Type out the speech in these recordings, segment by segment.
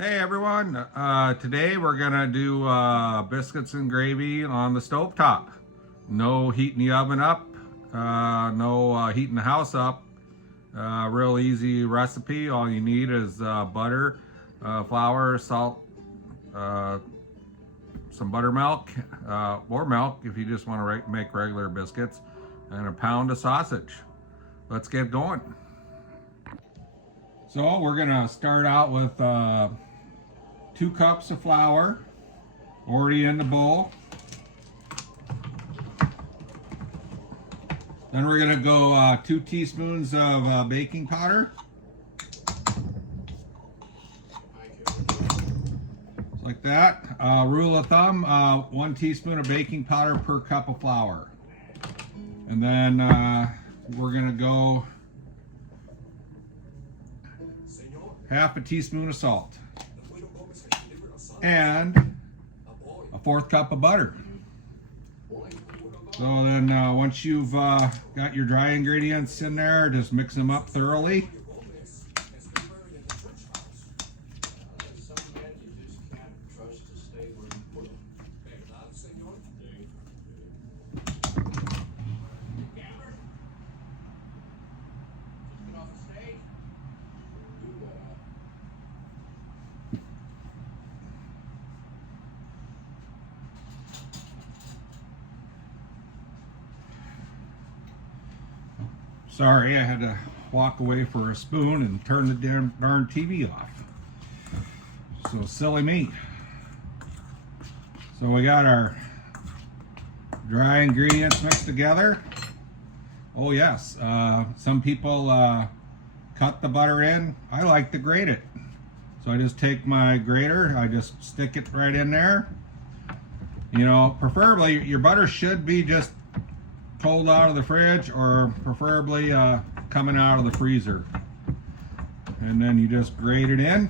Hey everyone, today we're gonna do biscuits and gravy on the stove top. No heating the oven up, no heating the house up. Real easy recipe. All you need is butter, flour, salt, some buttermilk, or milk if you just want to make regular biscuits, and a pound of sausage. Let's get going. So we're gonna start out with 2 cups of flour already in the bowl. Then we're gonna go 2 teaspoons of baking powder. Just like that. Rule of thumb, 1 teaspoon of baking powder per cup of flour. And then we're gonna go half a teaspoon of salt and a 1/4 cup of butter. So then once you've got your dry ingredients in there, just mix them up thoroughly. Sorry, I had to walk away for a spoon and turn the darn TV off. So silly me. So we got our dry ingredients mixed together. Oh yes, some people cut the butter in. I like to grate it. So I just take my grater, I just stick it right in there. You know, preferably your butter should be just cold out of the fridge, or preferably coming out of the freezer. And then you just grate it in.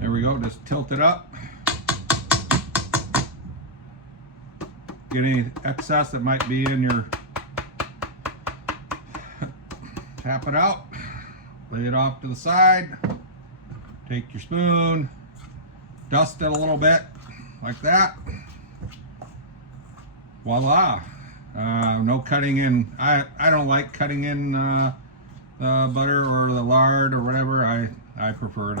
There we go, just tilt it up. Get any excess that might be in your, tap it out, lay it off to the side, take your spoon, dust it a little bit, like that. Voila. No cutting in. I don't like cutting in the butter or the lard or whatever. I prefer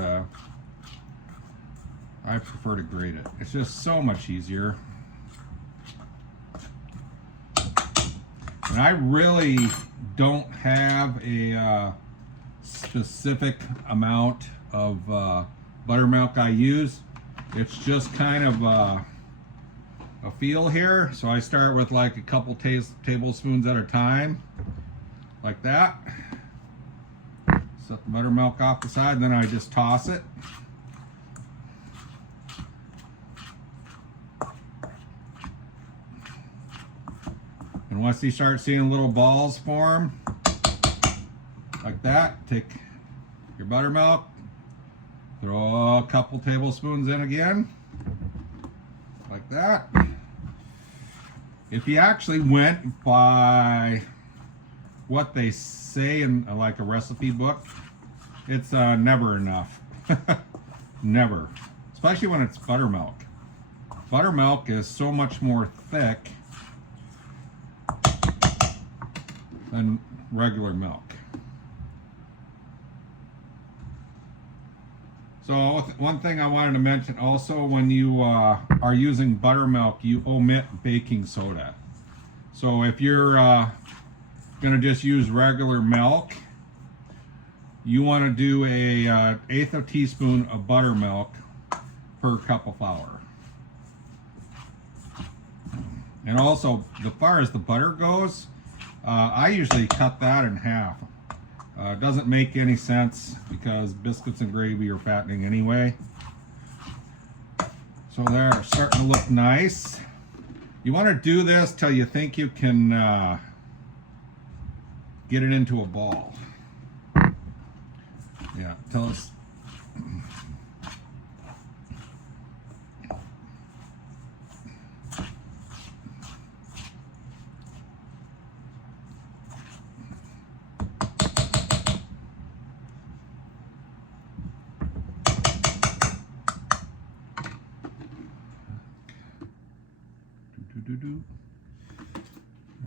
to grate it. It's just so much easier. And I really don't have a specific amount of buttermilk I use. It's just kind of a feel here. So I start with like a couple tablespoons at a time, like that. Set the buttermilk off the side, and then I just toss it. And once you start seeing little balls form, like that, take your buttermilk, throw a couple tablespoons in again, like that. If you actually went by what they say in like a recipe book, it's never enough. Never. Especially when it's buttermilk. Buttermilk is so much more thick than regular milk. So one thing I wanted to mention also, when you are using buttermilk, you omit baking soda. So if you're gonna just use regular milk, you want to do a 1/8 of a teaspoon of buttermilk per cup of flour. And also, as far as the butter goes, I usually cut that in half. It doesn't make any sense because biscuits and gravy are fattening anyway. So they're starting to look nice. You want to do this till you think you can get it into a ball. Yeah, till it's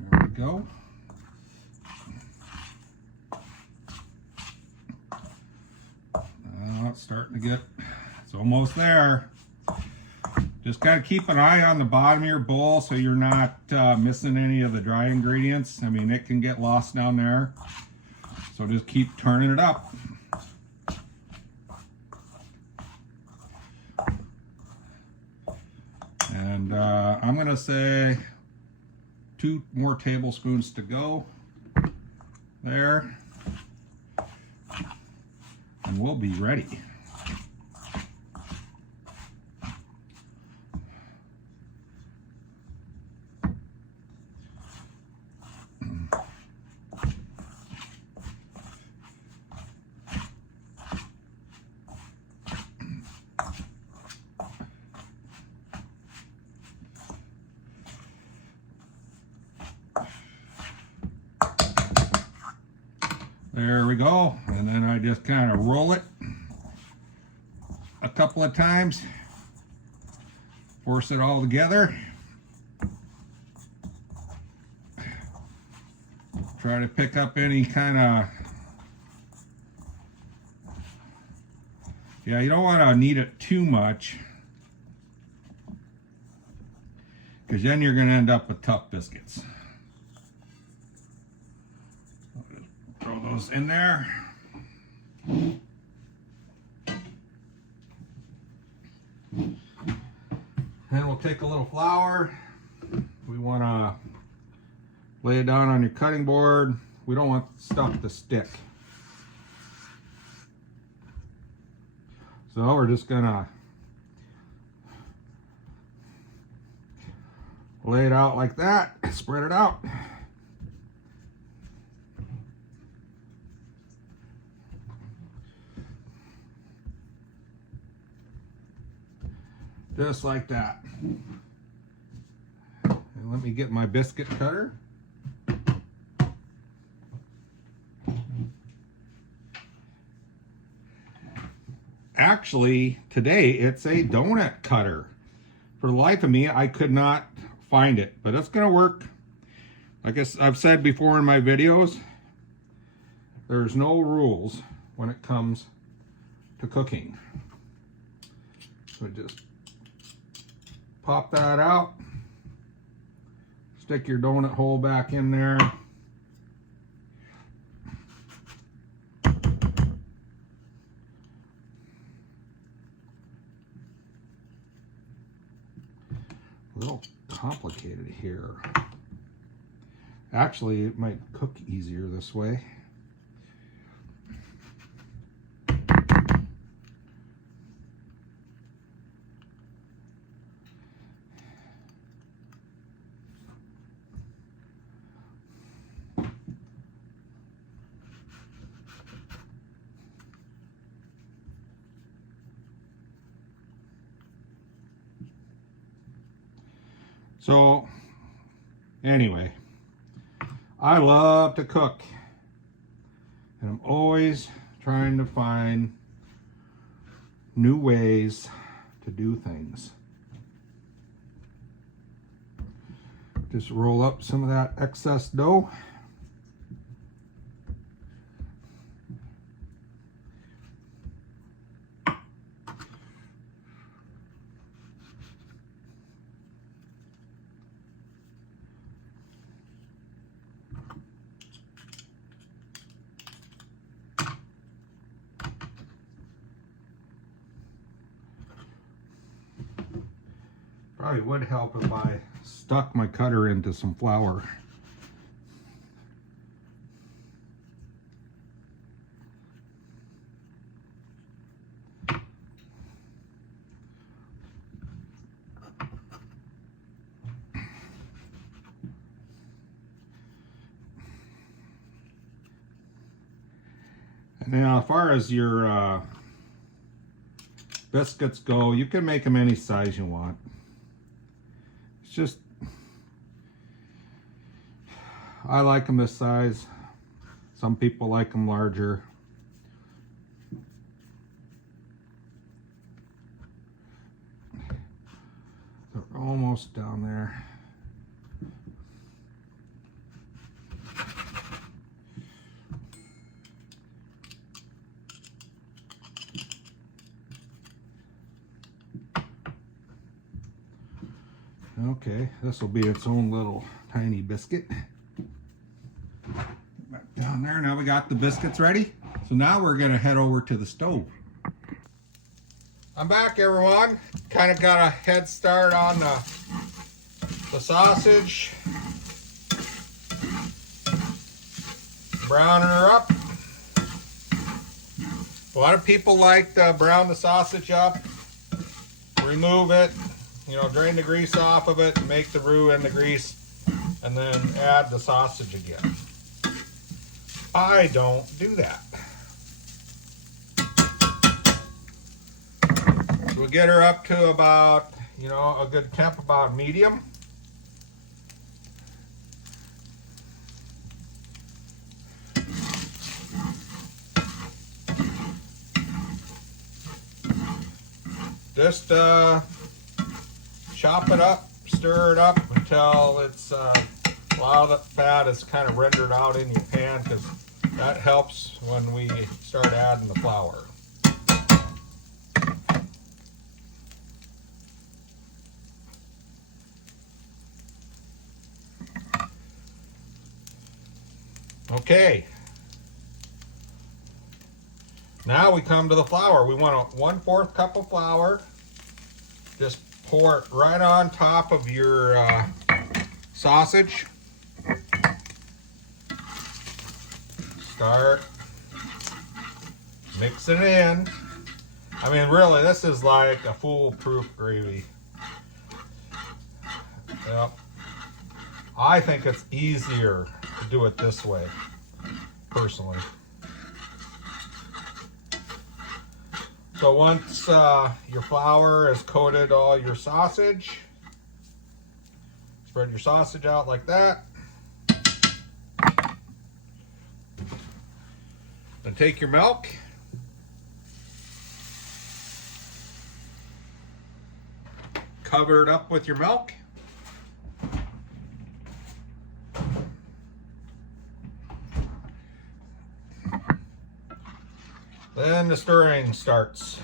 there we go. It's starting to get, it's almost there. Just gotta keep an eye on the bottom of your bowl so you're not missing any of the dry ingredients. I mean, it can get lost down there. So just keep turning it up. And I'm gonna say 2 more tablespoons to go there. And we'll be ready. There we go, and then I just kind of roll it a couple of times, force it all together, try to pick up any kind of, yeah, you don't want to knead it too much, because then you're going to end up with tough biscuits. Throw those in there. Then we'll take a little flour. We want to lay it down on your cutting board. We don't want stuff to stick. So we're just gonna lay it out like that, spread it out. Just like that. And let me get my biscuit cutter. Actually, today it's a donut cutter. For the life of me, I could not find it, but it's gonna work. Like I've said before in my videos, there's no rules when it comes to cooking. So just pop that out, stick your donut hole back in there. A little complicated here. Actually, it might cook easier this way. So, anyway, I love to cook, and I'm always trying to find new ways to do things. Just roll up some of that excess dough. Probably would help if I stuck my cutter into some flour. Now, as far as your biscuits go, you can make them any size you want. It's just, I like them this size. Some people like them larger. They're almost down there. Okay, this will be its own little tiny biscuit. Back down there, now we got the biscuits ready. So now we're gonna head over to the stove. I'm back, everyone. Kind of got a head start on the sausage. Browning her up. A lot of people like to brown the sausage up, remove it, you know, drain the grease off of it, make the roux in the grease, and then add the sausage again. I don't do that. So we'll get her up to about, you know, a good temp, about medium. Just chop it up, stir it up until it's a lot of the fat is kind of rendered out in your pan, because that helps when we start adding the flour. Okay. Now we come to the flour. We want a 1/4 cup of flour. Just pour it right on top of your sausage. Start mixing it in. I mean, really, this is like a foolproof gravy. Yep. I think it's easier to do it this way, personally. So once your flour has coated all your sausage, spread your sausage out like that. Then take your milk. Cover it up with your milk. Then the stirring starts.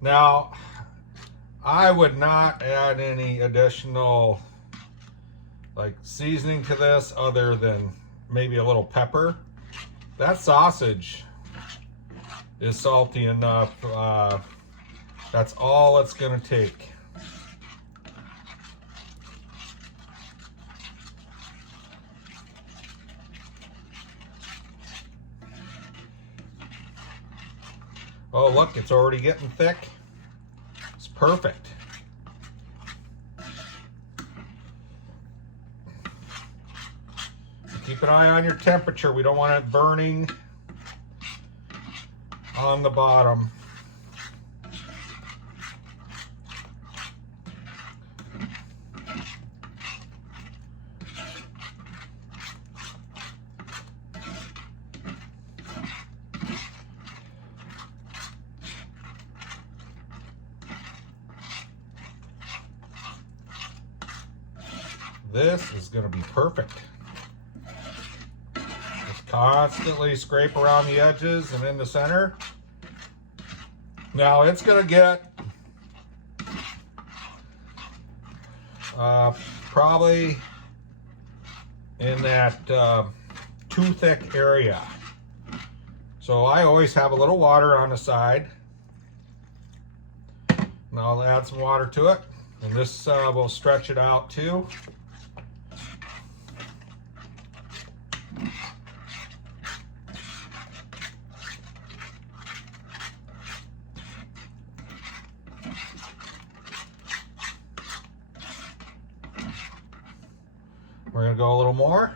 Now, I would not add any additional like seasoning to this other than maybe a little pepper. That sausage is salty enough. That's all it's gonna take. Oh, look, it's already getting thick. It's perfect. Keep an eye on your temperature. We don't want it burning on the bottom. This is going to be perfect. Just constantly scrape around the edges and in the center. Now it's going to get probably in that too thick area. So I always have a little water on the side. And I'll add some water to it. And this will stretch it out too. We're going to go a little more.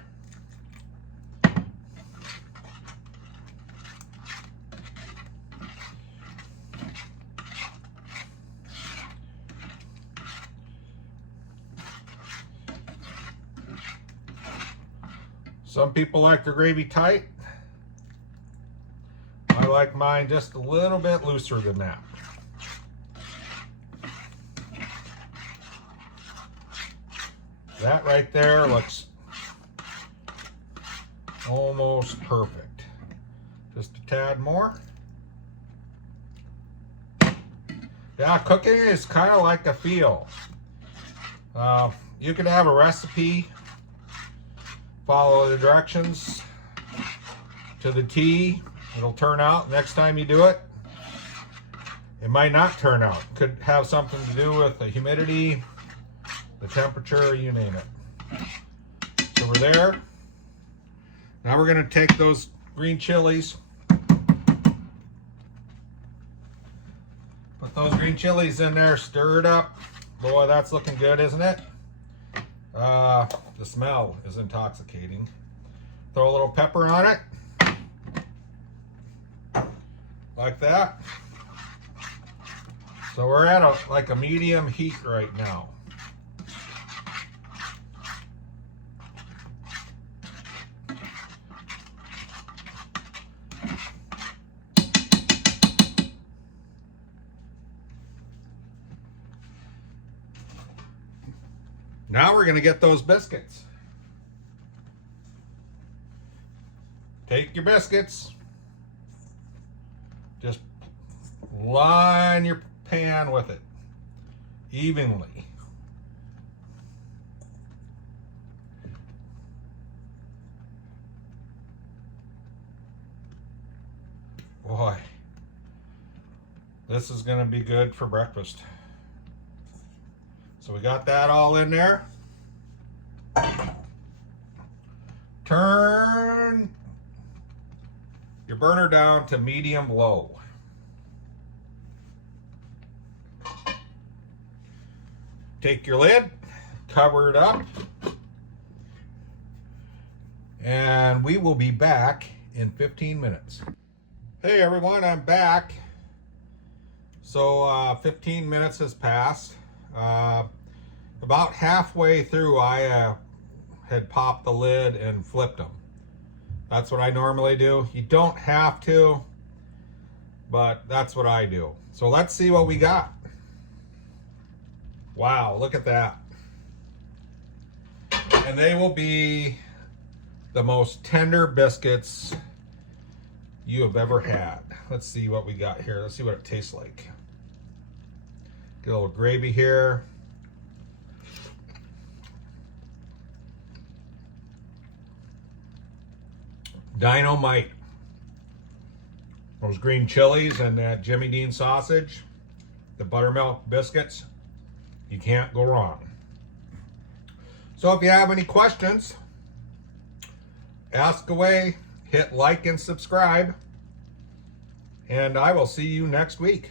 Some people like their gravy tight. I like mine just a little bit looser than that. That right there looks almost perfect. Just a tad more. Yeah, cooking is kind of like a feel. You could have a recipe, follow the directions to the T. It'll turn out next time you do it. It might not turn out. Could have something to do with the humidity, the temperature, you name it. So we're there. Now we're going to take those green chilies. Put those green chilies in there, stir it up. Boy, that's looking good, isn't it? The smell is intoxicating. Throw a little pepper on it. Like that. So we're at like a medium heat right now. Now we're going to get those biscuits. Take your biscuits. Just line your pan with it evenly. Boy, this is going to be good for breakfast. So we got that all in there. Turn your burner down to medium low. Take your lid, cover it up, and we will be back in 15 minutes. Hey everyone, I'm back. So 15 minutes has passed. About halfway through, I had popped the lid and flipped them. That's what I normally do. You don't have to, but that's what I do. So let's see what we got. Wow, look at that. And they will be the most tender biscuits you have ever had. Let's see what we got here. Let's see what it tastes like. Get a little gravy here. Dynamite. Those green chilies and that Jimmy Dean sausage, the buttermilk biscuits, you can't go wrong. So if you have any questions, ask away, hit like and subscribe, and I will see you next week.